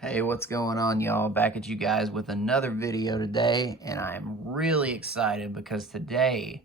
Hey, what's going on, y'all? Back at you guys with another video today, and I'm really excited because today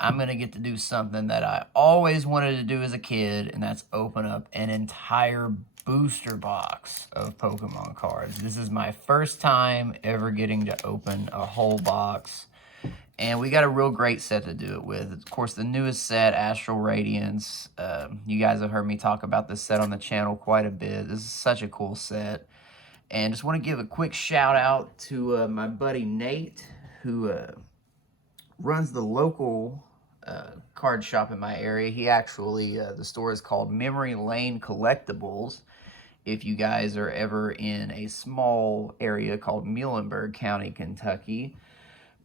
I'm going to get to do something that I always wanted to do as a kid, and that's open up an entire booster box of Pokemon cards. This is my first time ever getting to open a whole box, and we got a real great set to do it with. Of course, the newest set, Astral Radiance. You guys have heard me talk about this set on the channel quite a bit. This is such a cool set. And just want to give a quick shout out to my buddy Nate, who runs the local card shop in my area. He actually, the store is called Memory Lane Collectibles. If you guys are ever in a small area called Muhlenberg County, Kentucky,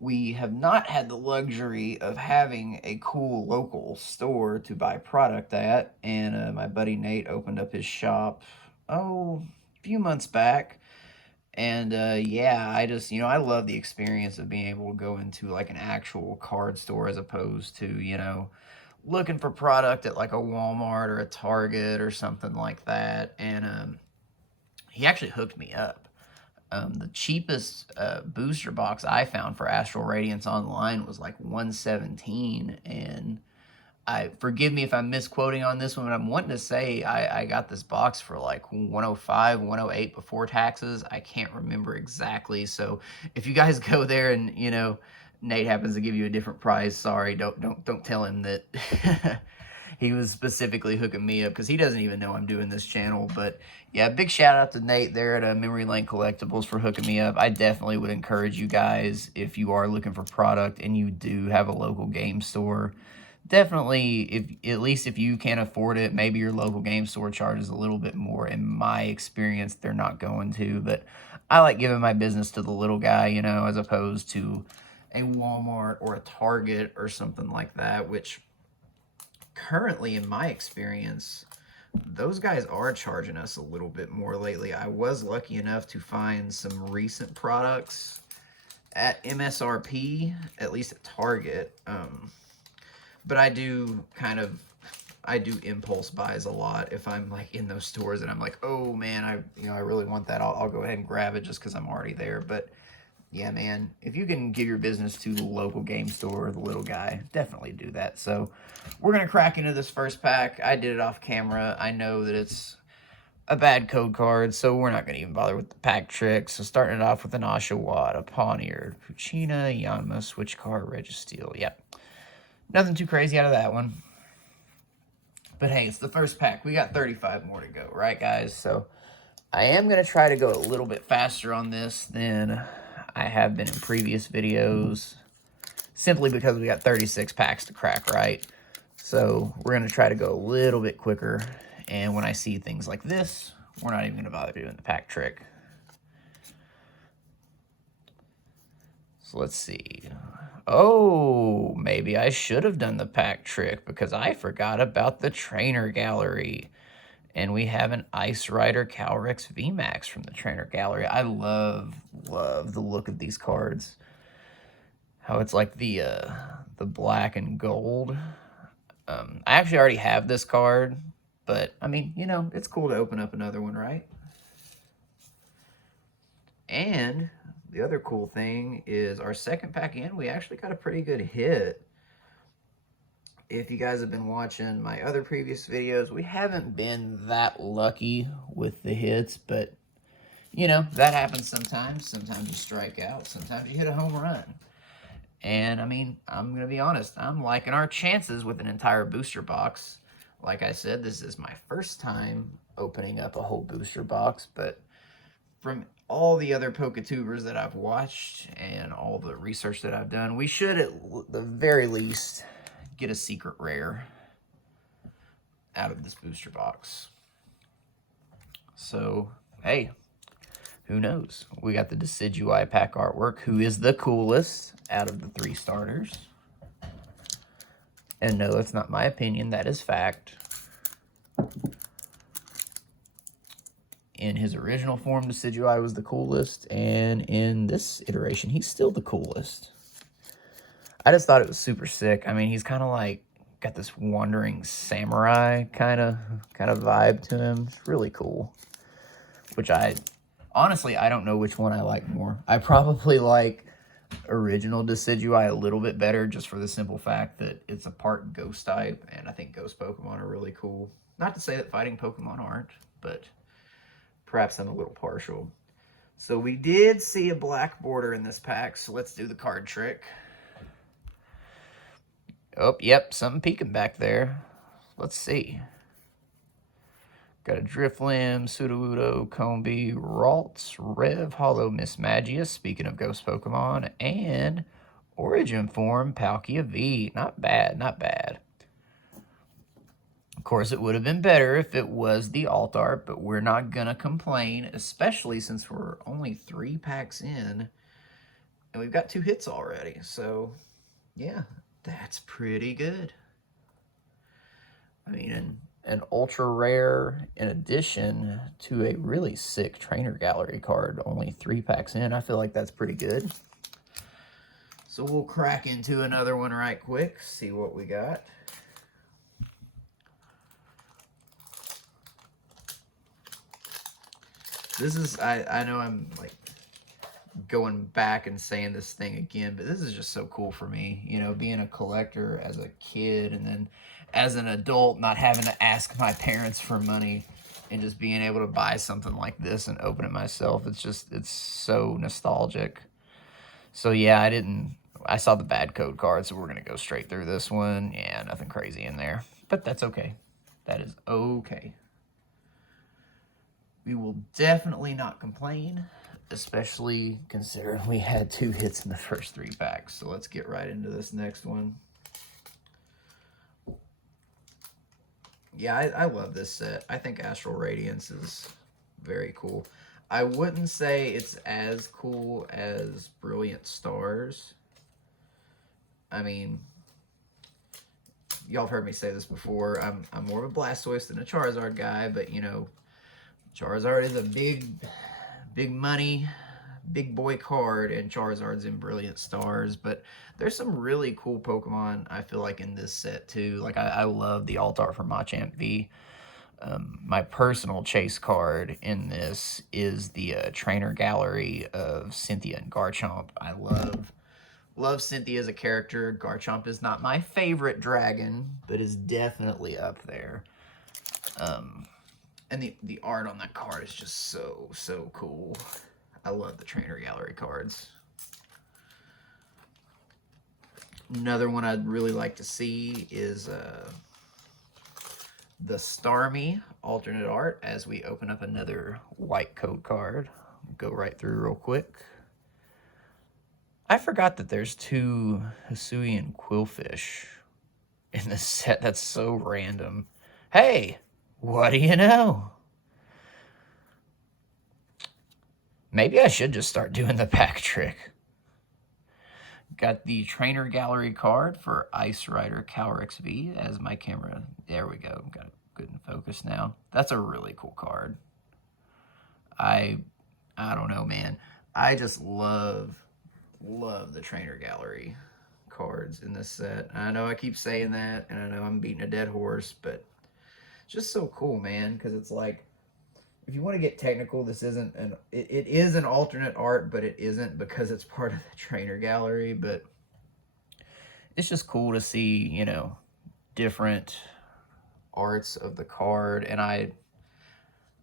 we have not had the luxury of having a cool local store to buy product at. And my buddy Nate opened up his shop, a few months back. And yeah, I love the experience of being able to go into like an actual card store as opposed to, looking for product at like a Walmart or a Target or something like that. And he actually hooked me up. The cheapest booster box I found for Astral Radiance online was like $117, and forgive me if I'm misquoting on this one, but I'm wanting to say I got this box for like 105, 108 before taxes. I can't remember exactly. So if you guys go there and Nate happens to give you a different price, sorry, don't tell him that he was specifically hooking me up, because he doesn't even know I'm doing this channel. But yeah, big shout out to Nate there at Memory Lane Collectibles for hooking me up. I definitely would encourage you guys, if you are looking for product and you do have a local game store, definitely, at least if you can't afford it, maybe your local game store charges a little bit more. In my experience, they're not going to, but I like giving my business to the little guy, as opposed to a Walmart or a Target or something like that, which currently, in my experience, those guys are charging us a little bit more lately. I was lucky enough to find some recent products at MSRP, at least at Target. But I do impulse buys a lot if I'm like in those stores and I'm like, oh man, I really want that. I'll go ahead and grab it just because I'm already there. But yeah, man, if you can give your business to the local game store or the little guy, definitely do that. So we're going to crack into this first pack. I did it off camera. I know that it's a bad code card, so we're not going to even bother with the pack trick. So starting it off with an Oshawott, a Pawniard, Puccina, Yanma, Switch Card, Registeel. Yep. Nothing too crazy out of that one. But hey, it's the first pack. We got 35 more to go, right, guys? So I am going to try to go a little bit faster on this than I have been in previous videos, simply because we got 36 packs to crack, right? So we're going to try to go a little bit quicker. And when I see things like this, we're not even going to bother doing the pack trick. So let's see. Oh, maybe I should have done the pack trick because I forgot about the trainer gallery. And we have an Ice Rider Calyrex VMAX from the trainer gallery. I love the look of these cards. How it's like the black and gold. I actually already have this card, but I mean, it's cool to open up another one, right? And the other cool thing is our second pack in, we actually got a pretty good hit. If you guys have been watching my other previous videos, we haven't been that lucky with the hits, but that happens sometimes. Sometimes you strike out, sometimes you hit a home run. And I mean, I'm going to be honest, I'm liking our chances with an entire booster box. Like I said, this is my first time opening up a whole booster box, but from all the other Poketubers that I've watched and all the research that I've done, we should at the very least get a secret rare out of this booster box. So, hey, who knows? We got the Decidueye pack artwork, who is the coolest out of the 3 starters. And no, that's not my opinion, that is fact. In his original form, Decidueye was the coolest, and in this iteration, he's still the coolest. I just thought it was super sick. I mean, he's kind of like got this wandering samurai kind of vibe to him. It's really cool, which I Honestly, I don't know which one I like more. I probably like original Decidueye a little bit better, just for the simple fact that it's a part ghost type, and I think ghost Pokemon are really cool. Not to say that fighting Pokemon aren't, but perhaps I'm a little partial. So we did see a black border in this pack, so let's do the card trick. Oh, yep, something peeking back there. Let's see. Got a Driflim, Sudowoodo, Combee, Ralts, Rev, Hollow, Mismagius, speaking of ghost Pokemon, and Origin Form, Palkia V. Not bad, not bad. Of course, it would have been better if it was the alt art, but we're not going to complain, especially since we're only 3 packs in, and we've got 2 hits already. So, yeah, that's pretty good. I mean, an ultra rare in addition to a really sick trainer gallery card, only 3 packs in. I feel like that's pretty good. So we'll crack into another one right quick, see what we got. This is, I know I'm like going back and saying this thing again, but this is just so cool for me. You know, being a collector as a kid and then as an adult, not having to ask my parents for money and just being able to buy something like this and open it myself. It's just, it's so nostalgic. So yeah, I saw the bad code card, so we're going to go straight through this one. Yeah, nothing crazy in there, but that's okay. That is okay. We will definitely not complain, especially considering we had 2 hits in the first 3 packs. So let's get right into this next one. Yeah, I love this set. I think Astral Radiance is very cool. I wouldn't say it's as cool as Brilliant Stars. I mean, y'all have heard me say this before. I'm more of a Blastoise than a Charizard guy, but you know, Charizard is a big money, big boy card, and Charizard's in Brilliant Stars. But there's some really cool Pokemon, I feel like, in this set too. Like, I love the alt art for Machamp V. My personal chase card in this is the trainer gallery of Cynthia and Garchomp. I love Cynthia as a character. Garchomp is not my favorite dragon, but is definitely up there. And the art on that card is just so cool. I love the trainer gallery cards. Another one I'd really like to see is the Starmie alternate art as we open up another white code card. Go right through real quick. I forgot that there's 2 Hisuian Quillfish in this set. That's so random. Hey, what do you know? Maybe I should just start doing the pack trick. Got the trainer gallery card for Ice Rider Calyrex V as my camera. There we go. Got it good in focus now. That's a really cool card. I don't know, man. I just love the trainer gallery cards in this set. I know I keep saying that, and I know I'm beating a dead horse, but it's just so cool, man, because it's like, if you want to get technical, this isn't it is an alternate art, but it isn't because it's part of the trainer gallery. But it's just cool to see, you know, different arts of the card, and I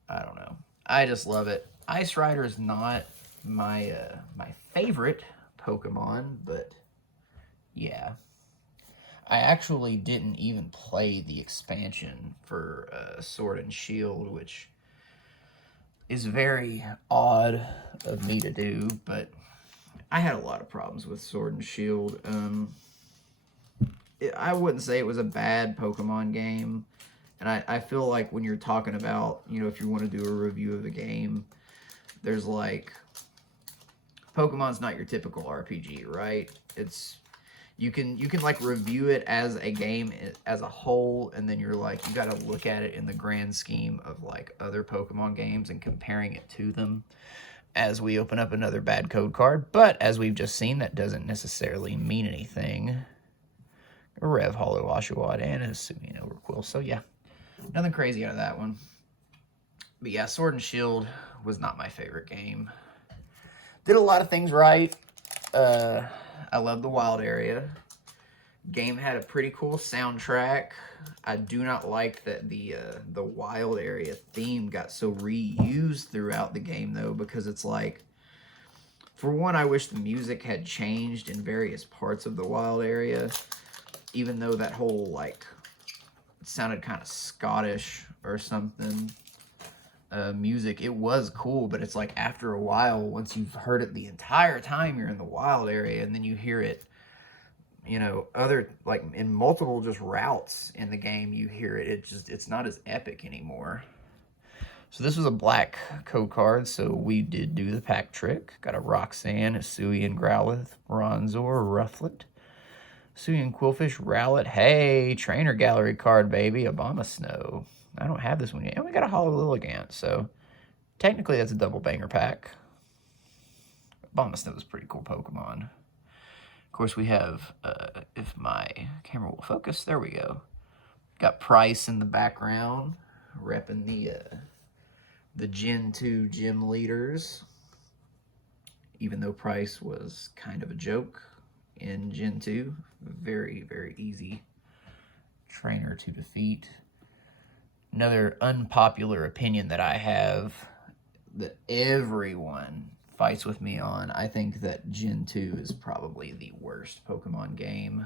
don't know, I just love it. Ice Rider is not my my favorite Pokemon, but yeah, I actually didn't even play the expansion for Sword and Shield, which is very odd of me to do, but I had a lot of problems with Sword and Shield. I wouldn't say it was a bad Pokemon game, and I feel like when you're talking about, you know, if you want to do a review of a game, there's like, Pokemon's not your typical RPG, right? It's, you can like review it as a game as a whole, and then you're like, you got to look at it in the grand scheme of like other Pokemon games and comparing it to them as we open up another bad code card. But as we've just seen, that doesn't necessarily mean anything. A Rev, Hollow, Oshawott, and a Hisuian Overquill. So yeah, nothing crazy out of that one. But yeah, Sword and Shield was not my favorite game. Did a lot of things right. I love the wild area. Game had a pretty cool soundtrack. I do not like that the wild area theme got so reused throughout the game, though, because it's like, for one, I wish the music had changed in various parts of the wild area, even though that whole, like, it sounded kind of Scottish or something. Music, it was cool, but it's like after a while, once you've heard it the entire time you're in the wild area, and then you hear it, you know, other, like, in multiple just routes in the game, you hear it, it's not as epic anymore. So this was a black code card, so we did do the pack trick. Got a Roxanne, a Suian Growlithe, Bronzor, Rufflet, Suian Quillfish, Rowlet. Hey, Trainer Gallery card, baby, Obama Snow. I don't have this one yet. And we got a Hollow Lilligant, so technically that's a double banger pack. Obama Snow is a pretty cool Pokemon. Of course, we have, if my camera will focus, there we go. Got Price in the background, repping the Gen 2 gym leaders, even though Price was kind of a joke in Gen 2. Very, very easy trainer to defeat. Another unpopular opinion that I have that everyone fights with me on, I think that Gen 2 is probably the worst Pokemon game.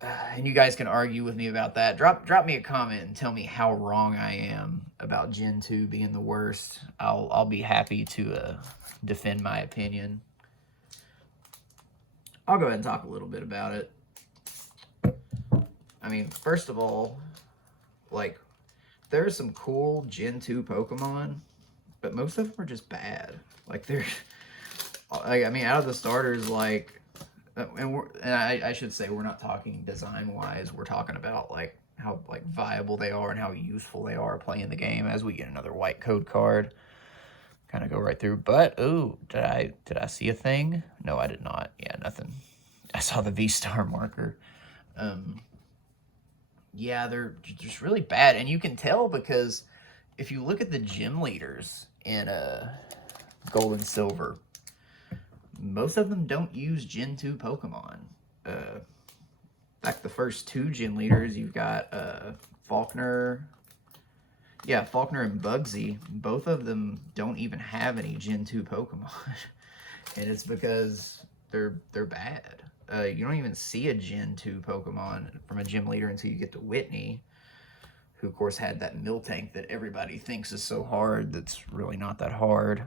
And you guys can argue with me about that. Drop me a comment and tell me how wrong I am about Gen 2 being the worst. I'll be happy to defend my opinion. I'll go ahead and talk a little bit about it. I mean, first of all, like, there are some cool Gen 2 Pokemon, but most of them are just bad. Like, they're, I mean, out of the starters, like, and I should say we're not talking design-wise. We're talking about, like, how, like, viable they are and how useful they are playing the game. As we get another white code card, kind of go right through. But, ooh, did I see a thing? No, I did not. Yeah, nothing. I saw the V-Star marker. Yeah, they're just really bad. And you can tell because if you look at the gym leaders in Gold and Silver, most of them don't use Gen 2 Pokemon. Like the first two gym leaders, you've got Faulkner. Yeah, Faulkner and Bugsy. Both of them don't even have any Gen 2 Pokemon. And it's because they're bad. You don't even see a Gen 2 Pokemon from a gym leader until you get to Whitney, who, of course, had that Miltank that everybody thinks is so hard that's really not that hard.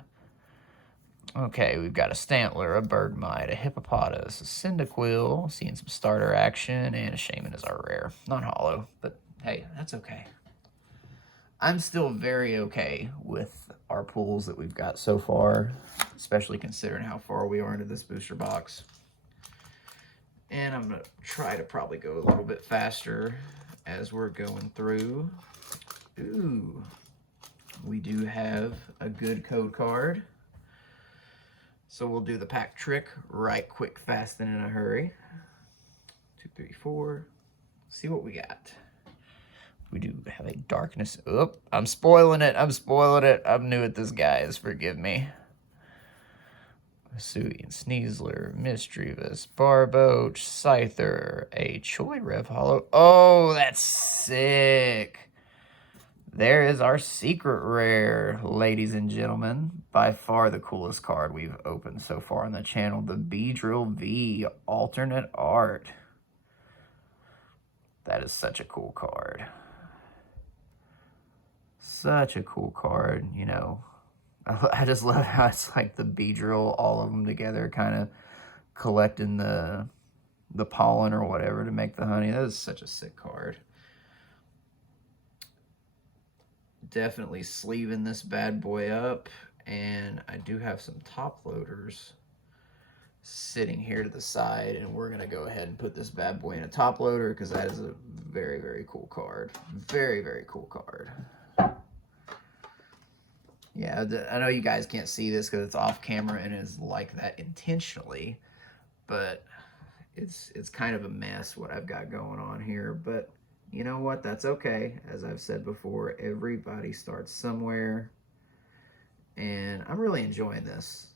Okay, we've got a Stantler, a Bergmite, a Hippopotas, a Cyndaquil, seeing some starter action, and a Shaman is our rare. Not hollow, but hey, that's okay. I'm still very okay with our pulls that we've got so far, especially considering how far we are into this booster box. And I'm going to try to probably go a little bit faster as we're going through. Ooh, we do have a good code card. So we'll do the pack trick right quick, fast, and in a hurry. 2, 3, 4. See what we got. We do have a darkness. Oh, I'm spoiling it. I'm spoiling it. I'm new at this, guys. Forgive me. Suian Sneasler, Misdreavus, Barboach, Scyther, a Choi Rev Hollow. Oh, that's sick. There is our secret rare, ladies and gentlemen. By far the coolest card we've opened so far on the channel. The Beedrill V alternate art. That is such a cool card. Such a cool card, you know. I just love how it's like the Beedrill, all of them together, kind of collecting the pollen or whatever to make the honey. That is such a sick card. Definitely sleeving this bad boy up, and I do have some top loaders sitting here to the side, and we're gonna go ahead and put this bad boy in a top loader because that is a very, very cool card. Very, very cool card. Yeah, I know you guys can't see this because it's off camera and is like that intentionally, but it's kind of a mess what I've got going on here. But you know what? That's okay. As I've said before, everybody starts somewhere. and I'm really enjoying this.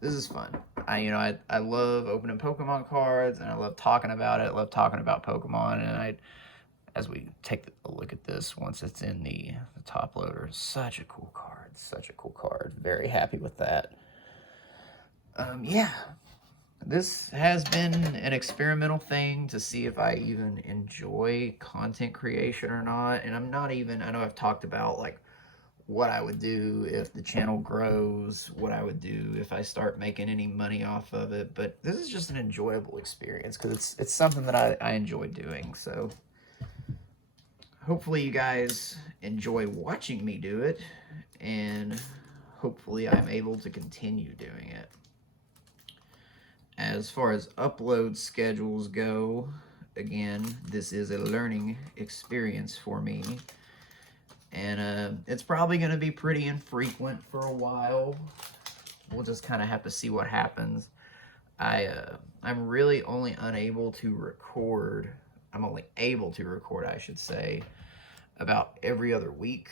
This is fun. I love opening Pokemon cards, and I love talking about it. I love talking about Pokemon, and as we take a look at this, once it's in the top loader, such a cool card. Such a cool card. Very happy with that. Yeah. This has been an experimental thing to see if I even enjoy content creation or not. And I'm not even, I know I've talked about like what I would do if the channel grows, what I would do if I start making any money off of it. But this is just an enjoyable experience because it's something that I enjoy doing. So hopefully you guys enjoy watching me do it, and hopefully I'm able to continue doing it. As far as upload schedules go, again, this is a learning experience for me. And it's probably going to be pretty infrequent for a while. We'll just kind of have to see what happens. I'm really only unable to record. I'm only able to record, I should say, about every other week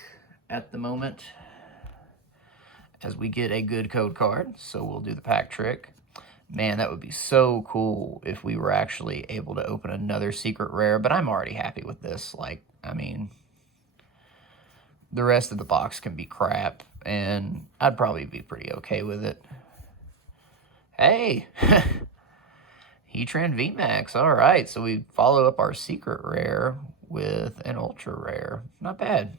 at the moment, as we get a good code card. So we'll do the pack trick. Man, that would be so cool if we were actually able to open another secret rare, but I'm already happy with this. Like, I mean, the rest of the box can be crap, and I'd probably be pretty okay with it. Hey! Heatran VMAX, alright, so we follow up our secret rare with an ultra rare. Not bad.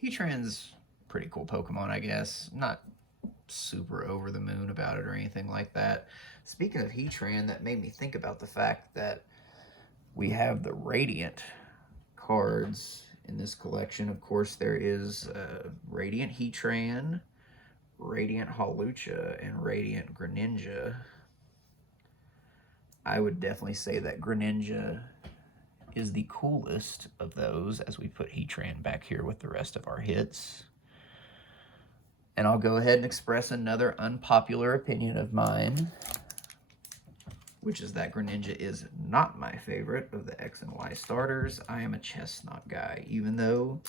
Heatran's pretty cool Pokemon, I guess. Not super over the moon about it or anything like that. Speaking of Heatran, that made me think about the fact that we have the Radiant cards in this collection. Of course, there is Radiant Heatran, Radiant Hawlucha, and Radiant Greninja. I would definitely say that Greninja is the coolest of those, as we put Heatran back here with the rest of our hits. And I'll go ahead and express another unpopular opinion of mine, which is that Greninja is not my favorite of the X and Y starters. I am a Chestnut guy, even though,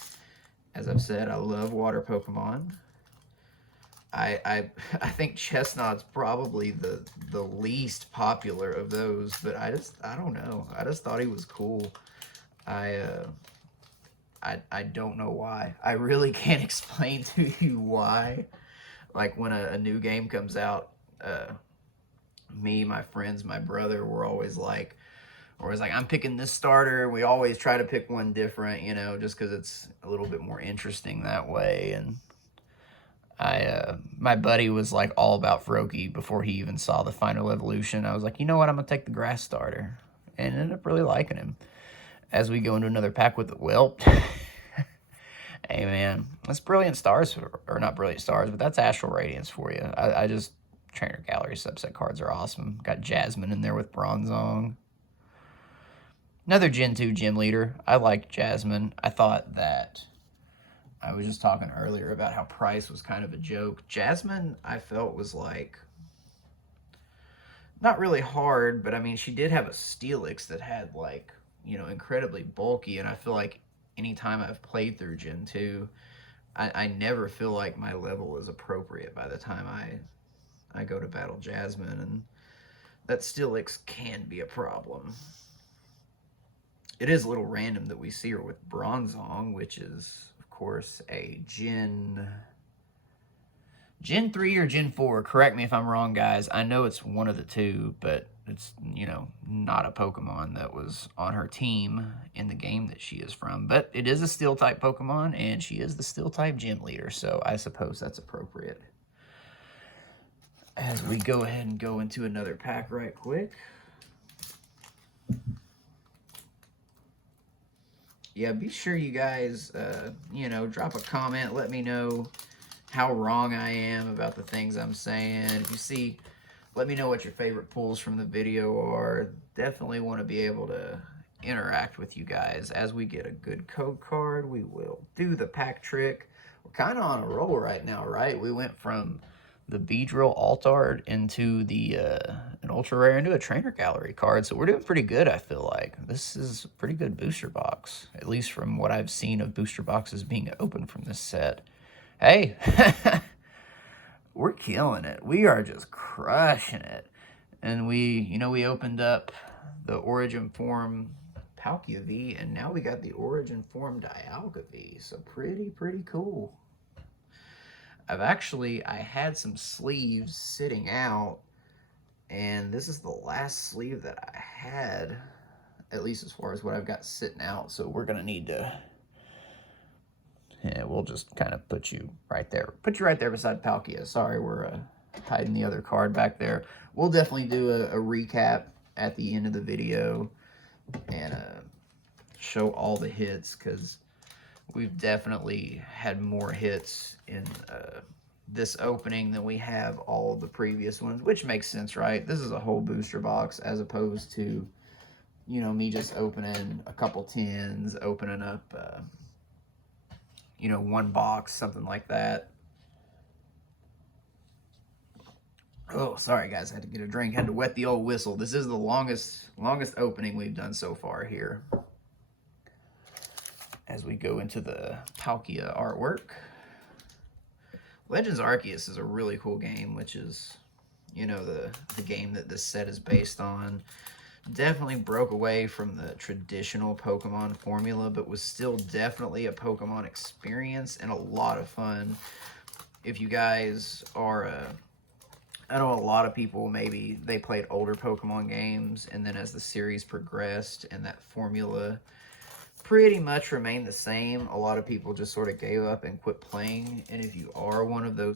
as I've said, I love water Pokemon. I think Chestnut's probably the least popular of those, but I don't know. I just thought he was cool. I don't know why. I really can't explain to you why. Like when a new game comes out, me, my friends, my brother, we're always like, I'm picking this starter. We always try to pick one different, you know, just because it's a little bit more interesting that way. And my buddy was like all about Froakie before he even saw the final evolution. I was like, you know what, I'm gonna take the grass starter, and ended up really liking him. As we go into another pack with the Whelp. Hey man, that's Brilliant Stars, or not Brilliant Stars, but that's Astral Radiance for you. I just, Trainer Gallery subset cards are awesome. Got Jasmine in there with Bronzong. Another Gen 2 gym leader. I like Jasmine. I thought that, I was just talking earlier about how price was kind of a joke. Jasmine, I felt, was like, not really hard, but I mean, she did have a Steelix that had like, you know, incredibly bulky, and I feel like anytime I've played through Gen 2, I never feel like my level is appropriate by the time I go to battle Jasmine, and that Steelix can be a problem. It is a little random that we see her with Bronzong, which is, of course, a Gen 3 or Gen 4. Correct me if I'm wrong, guys. I know it's one of the two, but it's, you know, not a Pokemon that was on her team in the game that she is from. But it is a Steel-type Pokemon, and she is the Steel-type gym leader, so I suppose that's appropriate. As we go ahead and go into another pack right quick. Yeah, be sure you guys, you know, drop a comment. Let me know how wrong I am about the things I'm saying. If you see, let me know what your favorite pulls from the video are. Definitely want to be able to interact with you guys. As we get a good code card, we will do the pack trick. We're kind of on a roll right now, right? We went from the Beedrill Altard into the an ultra rare into a trainer gallery card. So we're doing pretty good, I feel like. This is a pretty good booster box, at least from what I've seen of booster boxes being opened from this set. Hey, we're killing it. We are just crushing it. And we opened up the Origin Form Palkia V, and now we got the Origin Form Dialga V. So pretty cool. I had some sleeves sitting out, and this is the last sleeve that I had, at least as far as what I've got sitting out. So we're gonna need to, yeah, we'll just kind of put you right there beside Palkia. Sorry, we're hiding the other card back there. We'll definitely do a recap at the end of the video and show all the hits, because we've definitely had more hits in this opening than we have all the previous ones, which makes sense, right? This is a whole booster box as opposed to, me just opening a couple tins, opening up, one box, something like that. Oh, sorry guys, I had to get a drink, had to wet the old whistle. This is the longest opening we've done so far here. As we go into the Palkia artwork. Legends Arceus is a really cool game, which is, the game that this set is based on. Definitely broke away from the traditional Pokemon formula, but was still definitely a Pokemon experience and a lot of fun. If you guys are I know a lot of people, maybe they played older Pokemon games, and then as the series progressed and that formula pretty much remained the same, a lot of people just sort of gave up and quit playing. And if you are one of those